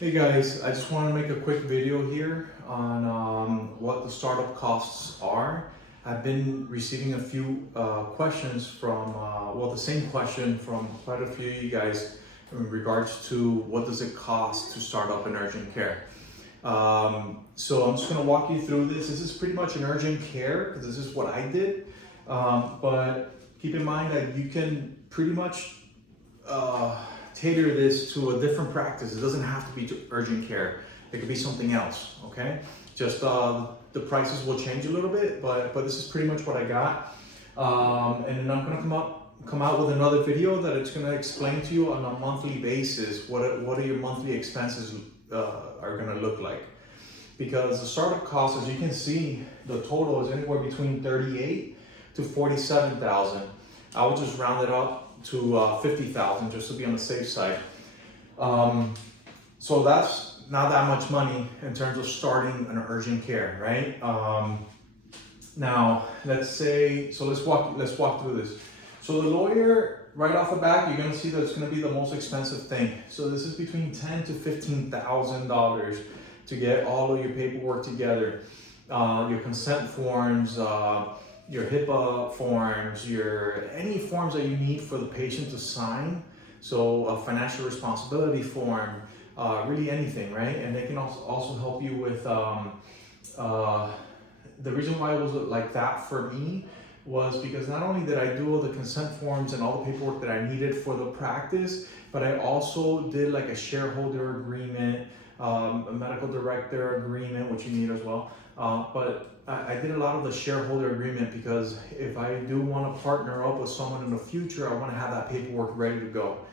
Hey guys, I just want to make a quick video here on what the startup costs are. I've been receiving a few questions from, well, the same question from quite a few of you guys in regards to what does it cost to start up an urgent care. So I'm just going to walk you through this. This is pretty much an urgent care because this is what I did. But keep in mind that you can pretty much tailor this to a different practice. It doesn't have to be to urgent care. It could be something else, okay? Just the prices will change a little bit, but this is pretty much what I got. And then I'm gonna come out with another video that it's gonna explain to you on a monthly basis what are your monthly expenses are gonna look like. Because the startup cost, as you can see, the total is anywhere between 38 to 47,000. I would just round it up to 50,000 just to be on the safe side. So that's not that much money in terms of starting an urgent care, right? Now let's say, so let's walk through this. So the lawyer, right off the bat, you're gonna see that it's gonna be the most expensive thing. So this is between $10,000 to $15,000 to get all of your paperwork together, your consent forms, your HIPAA forms, any forms that you need for the patient to sign. So a financial responsibility form, really anything, right? And they can also help you with, the reason why it was like that for me was because not only did I do all the consent forms and all the paperwork that I needed for the practice, but I also did like a shareholder agreement, a medical director agreement, which you need as well. But I did a lot of the shareholder agreement because if I do want to partner up with someone in the future, I want to have that paperwork ready to go.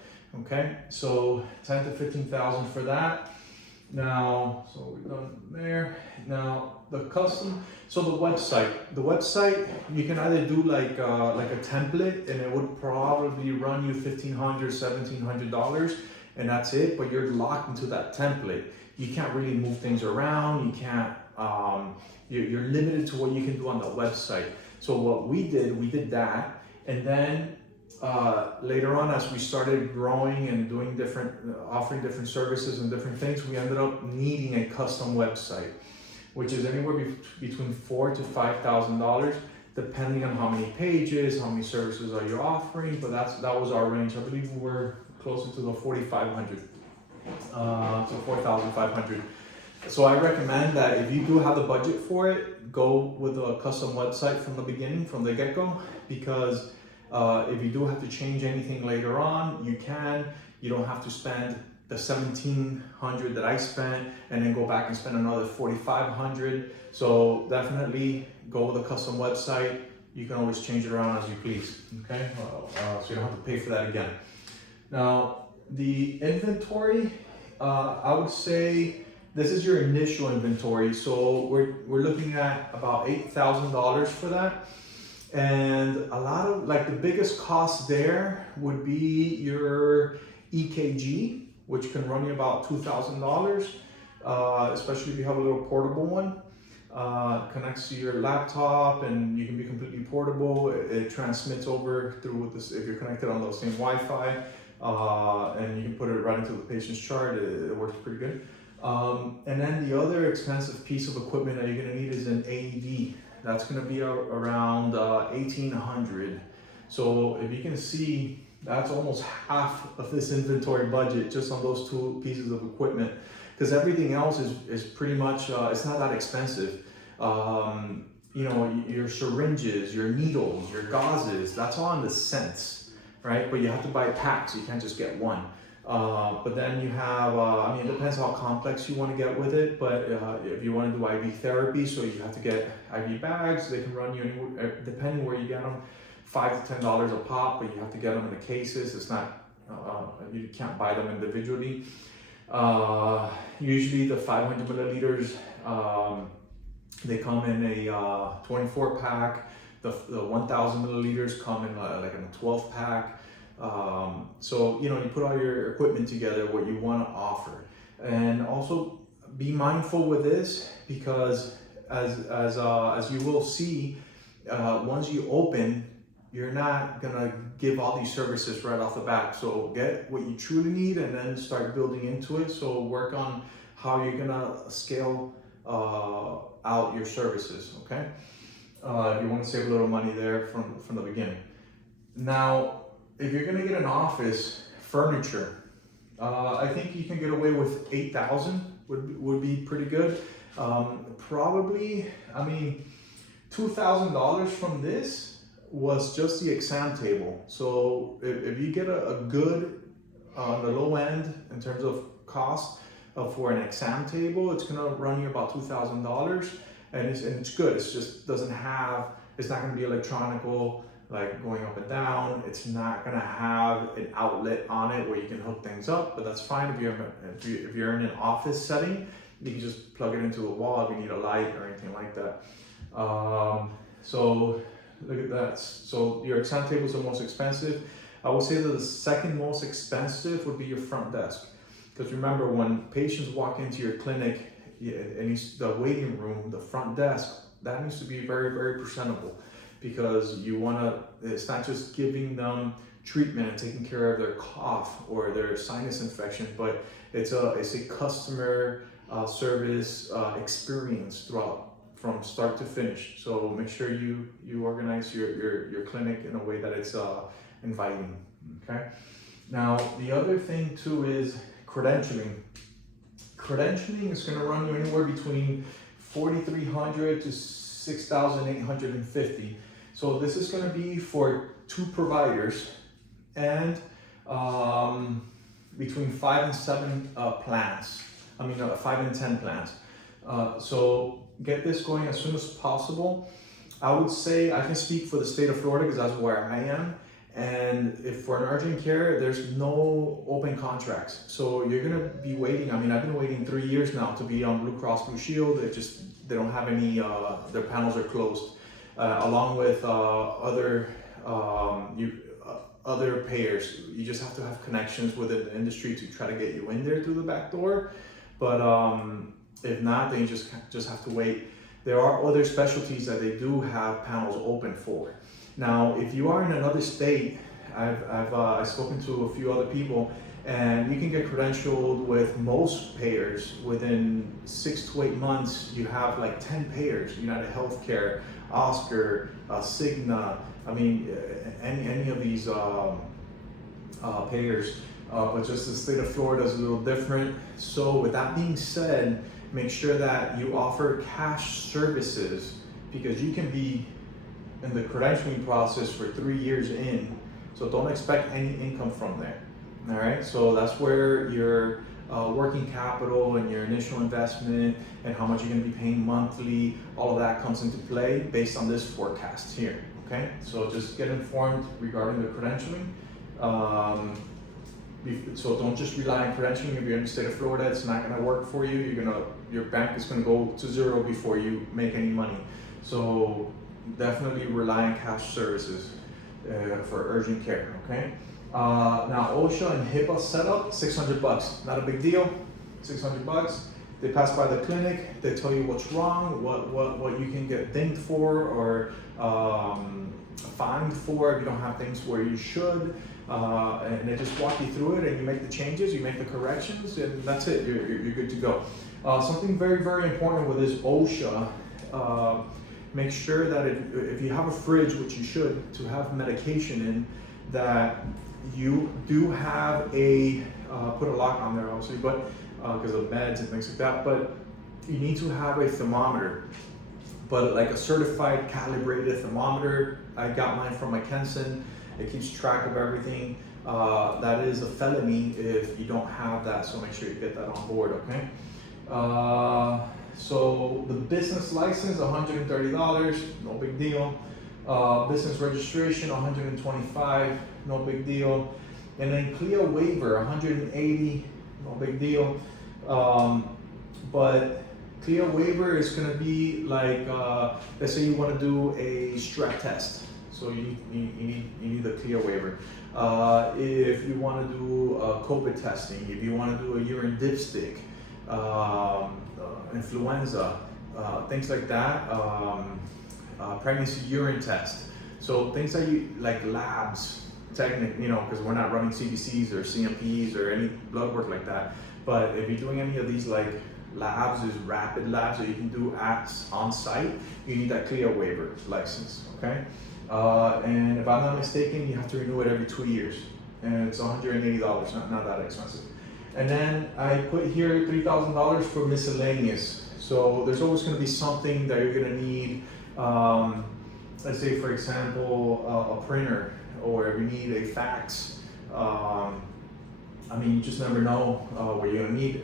Okay, so 10 to 15,000 for that. Now, so we're done there. Now the custom, so the website, you can either do like a template, and it would probably run you $1,500, $1,700, and that's it. But you're locked into that template. You can't really move things around. You can't. You're limited to what you can do on the website. So what we did that, and then later on, as we started growing and doing offering different services and different things, we ended up needing a custom website, which is anywhere between $4,000 to $5,000, depending on how many pages, how many services are you offering. But that was our range. I believe we were closer to the 4,500, so 4,500. So I recommend that if you do have the budget for it, go with a custom website from the beginning, from the get-go, because if you do have to change anything later on, you can. You don't have to spend the $1,700 that I spent and then go back and spend another $4,500. So definitely go with a custom website. You can always change it around as you please, okay? So you don't have to pay for that again. Now, the inventory, I would say, this is your initial inventory, so we're looking at about $8,000 for that. And a lot of, like, the biggest cost there would be your EKG, which can run you about $2,000, especially if you have a little portable one. Connects to your laptop and you can be completely portable. It transmits over through this, if you're connected on the same Wi-Fi, and you can put it right into the patient's chart. It works pretty good. And then the other expensive piece of equipment that you're gonna need is an AED. That's gonna be around $1,800. So if you can see, that's almost half of this inventory budget just on those two pieces of equipment. Because everything else is pretty much, it's not that expensive. You know, your syringes, your needles, your gauzes, that's all in the cents, right? But you have to buy packs, you can't just get one. But then you have, I mean, it depends how complex you want to get with it, but if you want to do IV therapy, so you have to get IV bags, they can run you, anywhere, depending where you get them, $5 to $10 a pop, but you have to get them in the cases. It's not, you can't buy them individually. Usually the 500 milliliters, they come in a 24 pack. The 1000 milliliters come in like in a 12 pack. So, you know, you put all your equipment together, what you want to offer. And also be mindful with this, because as you will see, once you open, you're not gonna give all these services right off the bat. So get what you truly need and then start building into it. So work on how you're gonna scale out your services, okay? You wanna save a little money there from the beginning. Now, if you're gonna get an office, furniture, I think you can get away with 8,000 would be pretty good. Probably, I mean, $2,000 from this was just the exam table. So if you get a good, on the low end in terms of cost for an exam table, it's gonna run you about $2,000, and it's good. It's just doesn't have, it's not gonna be electronical, like going up and down. It's not gonna have an outlet on it where you can hook things up, but that's fine if you're in an office setting. You can just plug it into a wall if you need a light or anything like that. So look at that. So your exam table is the most expensive. I would say that the second most expensive would be your front desk. Because remember, when patients walk into your clinic, and the waiting room, the front desk, that needs to be very, very presentable. Because you wanna, it's not just giving them treatment and taking care of their cough or their sinus infection, but it's a customer service experience throughout, from start to finish. So make sure you organize your clinic in a way that it's inviting, okay? Now, the other thing too is credentialing. Credentialing is gonna run you anywhere between $4,300 to $6,850. So this is gonna be for 2 providers and between 5 and 7 plans. 5 and 10 plans. So get this going as soon as possible. I would say, I can speak for the state of Florida because that's where I am. And if for an urgent care, there's no open contracts. So you're gonna be waiting. I mean, I've been waiting 3 years now to be on Blue Cross Blue Shield. They don't have any, their panels are closed. Along with other payers. You just have to have connections within the industry to try to get you in there through the back door. But if not, then you just have to wait. There are other specialties that they do have panels open for. Now, if you are in another state, I've spoken to a few other people, and you can get credentialed with most payers within 6 to 8 months. You have like 10 payers: United Healthcare, Oscar, Cigna. I mean, any of these payers. But just the state of Florida is a little different. So with that being said, make sure that you offer cash services, because you can be in the credentialing process for 3 years in. So don't expect any income from there. All right, so that's where your working capital and your initial investment and how much you're gonna be paying monthly, all of that comes into play based on this forecast here, okay? So just get informed regarding the credentialing. So don't just rely on credentialing. If you're in the state of Florida, it's not gonna work for you. Your bank is gonna go to zero before you make any money. So definitely rely on cash services for urgent care, okay? Now OSHA and HIPAA setup, $600, not a big deal, $600. They pass by the clinic, they tell you what's wrong, what you can get dinged for or fined for if you don't have things where you should. And they just walk you through it, and you make the changes, you make the corrections, and that's it, you're good to go. Something very, very important with this OSHA, make sure that if you have a fridge, which you should, to have medication in, that you do have put a lock on there obviously, but because of meds and things like that, but you need to have a thermometer, but like a certified calibrated thermometer. I got mine from McKesson. It keeps track of everything. That is a felony if you don't have that, so make sure you get that on board, okay? So the business license, $130, no big deal. Business registration, $125, no big deal. And then CLIA waiver, $180, no big deal. But CLIA waiver is gonna be like, let's say you wanna do a strep test. So you need the CLIA waiver. If you want to do COVID testing, if you want to do a urine dipstick, influenza, things like that, pregnancy urine test. So things that you, like labs, technically, you know, because we're not running CBCs or CMPs or any blood work like that. But if you're doing any of these like labs, is rapid labs that you can do on site, you need that CLIA waiver license, okay? And if I'm not mistaken, you have to renew it every 2 years, and it's $180, not that expensive. And then I put here $3,000 for miscellaneous. So there's always going to be something that you're going to need. Let's say, for example, a printer, or if you need a fax. I mean, you just never know what you're gonna need.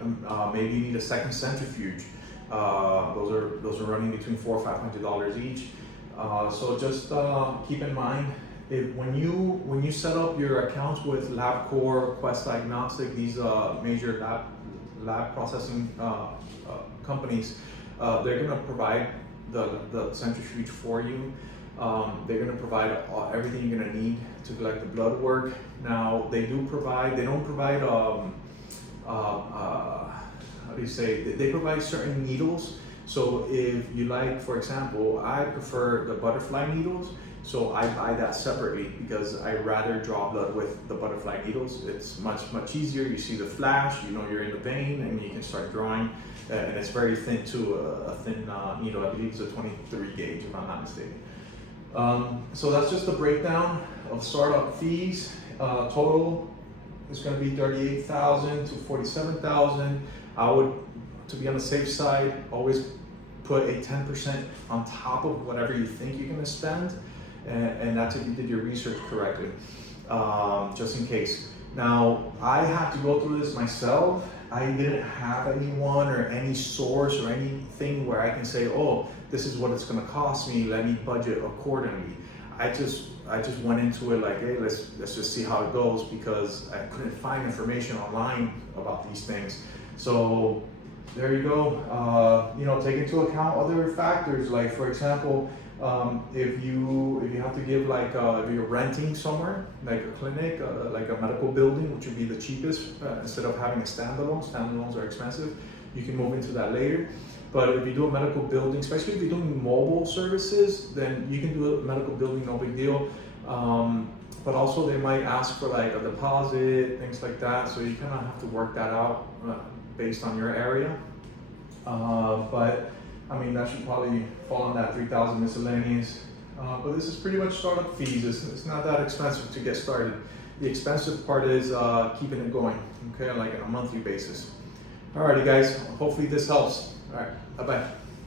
Maybe you need a second centrifuge. Those are running between $400 or $500 each. So just keep in mind, when you set up your accounts with LabCorp, Quest Diagnostic, these major lab processing companies, they're gonna provide the centrifuge for you. They're going to provide everything you're going to need to collect the blood work. Now they don't provide how do you say, they provide certain needles. So if you like, for example, I prefer the butterfly needles, so I buy that separately because I rather draw blood with the butterfly needles. It's much easier. You see the flash, you know you're in the vein, and you can start drawing. And it's very thin too, a thin needle. I believe it's a 23 gauge if I'm not mistaken. So that's just the breakdown of startup fees. Total is going to be $38,000 to $47,000. I would, to be on the safe side, always put a 10% on top of whatever you think you're going to spend, and that's if you did your research correctly, just in case. Now, I have to go through this myself. I didn't have anyone or any source or anything where I can say, oh, this is what it's going to cost me, let me budget accordingly. I just went into it like, hey, let's just see how it goes, because I couldn't find information online about these things. So there you go. You know, take into account other factors, like, for example, if you have to give, like, if you're renting somewhere, like a clinic, like a medical building, which would be the cheapest, instead of having a standalones are expensive. You can move into that later. But if you do a medical building, especially if you're doing mobile services, then you can do a medical building, no big deal. But also they might ask for like a deposit, things like that. So you kind of have to work that out based on your area. But I mean, that should probably fall on that 3,000 miscellaneous. But this is pretty much startup fees. It's not that expensive to get started. The expensive part is keeping it going, okay, like on a monthly basis. Alrighty guys, hopefully this helps. All right, bye-bye.